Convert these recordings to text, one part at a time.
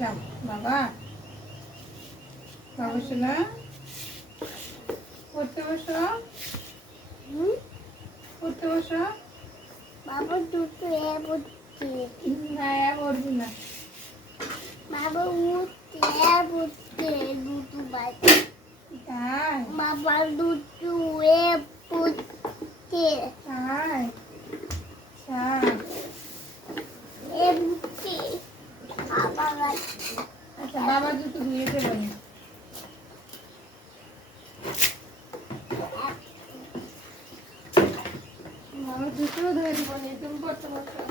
যাও বাবা, বাবা শোনা পড়তে বসো, পড়তে বসো। বাবা দুটো এ পড়ছে না পড়বি না বাবা উঠছে এ পড়ছে দুটো বাচ্চা তাই বাবা দুটো এ পড়ছে তাই আচ্ছা এ পড়ছে আবার আচ্ছা বাবা জুতো ধুয়ে দেবো না। বাবা জুতো ধুয়ে দেবো না, তুমি পড়তে বসো।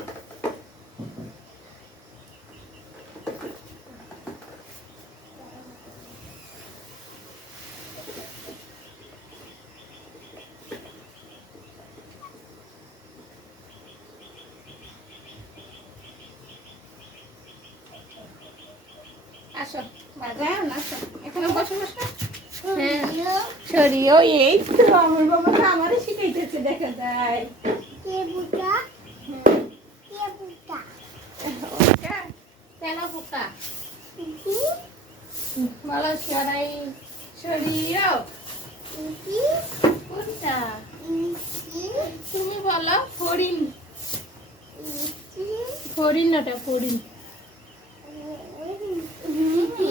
আসো বাজাও না, আসো এখানে বসো বসো। হ্যাঁ সরিও, এই তো আমার বাবা তো আমারই শিখাইতেছে, দেখা যায়। কে বুটা কে বুটা ওটা কেন পোকা ইতি বলো, সরাই সরিও ইতি কোনটা ইতি তুমি বলো। ফড়িং, ইতি ফড়িং ওটা ফড়িং। ইতি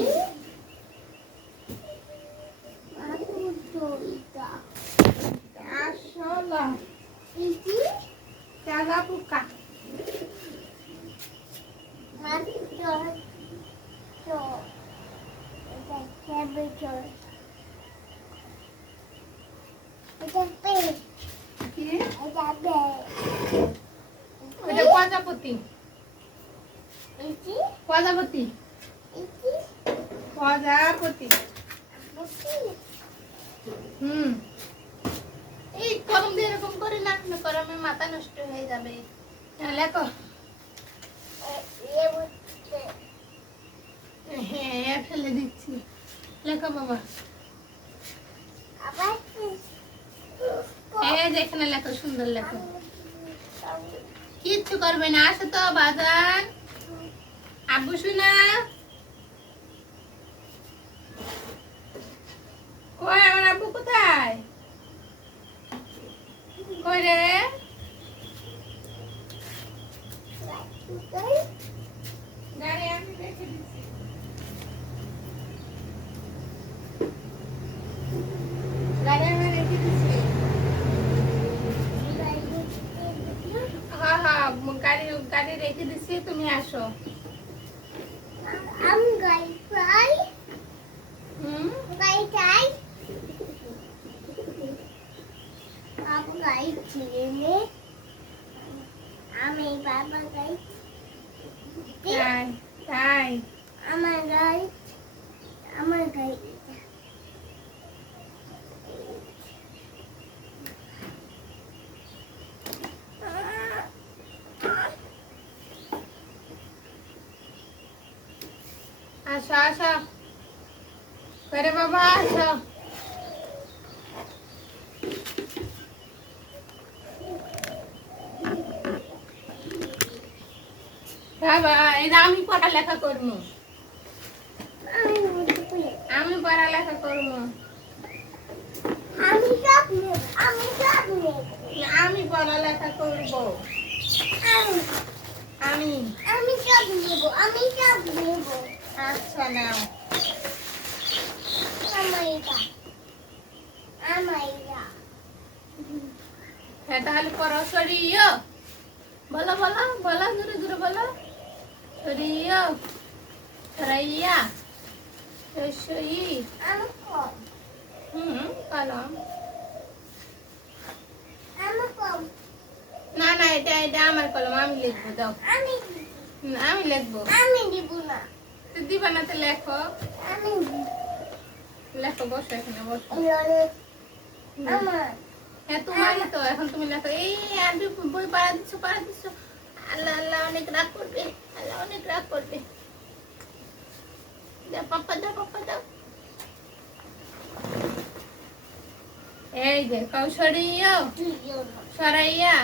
aku doida আসলে ইতি তেলা পোকা। aku to এটা cabbage এটা pe কি এটা be ওটা প্রজাপতি, ইতি প্রজাপতি, ইতি প্রজাপতি। এই কলম দিয়ে এরকম করে না, গরমে মাথা নষ্ট হয়ে যাবে। লেখো। হ্যাঁ ফেলে দিচ্ছি, লেখো বাবা। এই যে এখানে লেখো, সুন্দর লেখো। কিচ্ছু করবে না, আসো তো বাজার। আব্বু শোনা কই, আমার আব্বু কোথায়? কই রে? গাড়ি আমি রেখে দিচ্ছি। গাড়ি আমি রেখে দিচ্ছি। হ্যাঁ হ্যাঁ, গাড়ি রেখে দিচ্ছি, তুমি আসো। I'm going to fly. Hmm Going to I'm going to আমি বাবা গাই তাই তাই আমার গাই আসো আসো করে বাবা, আসো। বাবা এটা আমি পড়ালেখা করবো, আমি পড়ালেখা করবো, আমি সব নেব আমি পড়ালেখা করবো, আমি। আমি সব নেব আচ্ছা নাও। আমাইরা হ্যাঁ তাহলে পড়ো। সরিও বলো বলো বলো, জোরে জোরে বলো। সরিও, সরাইয়া, সই। আমি কম কলম। না না, এটা আমার কলম, আমি লিখবো, দাও। আমি লিখবো। আমি দিব না তো দিবা না তো লেখো, আমি লেখো, বসো এখানে বসো। আমার হ্যাঁ তোমারই তো, এখন তুমি লেখো। এই আরবি বই পড়া দিচ্ছ। আল্লাহ আল্লাহ অনেক রাগ করবে, আল্লাহ অনেক রাগ করবে। দাও পাপ্পা, দাও। এই যে কৌশরিয়া, তুইও না সরাইয়া,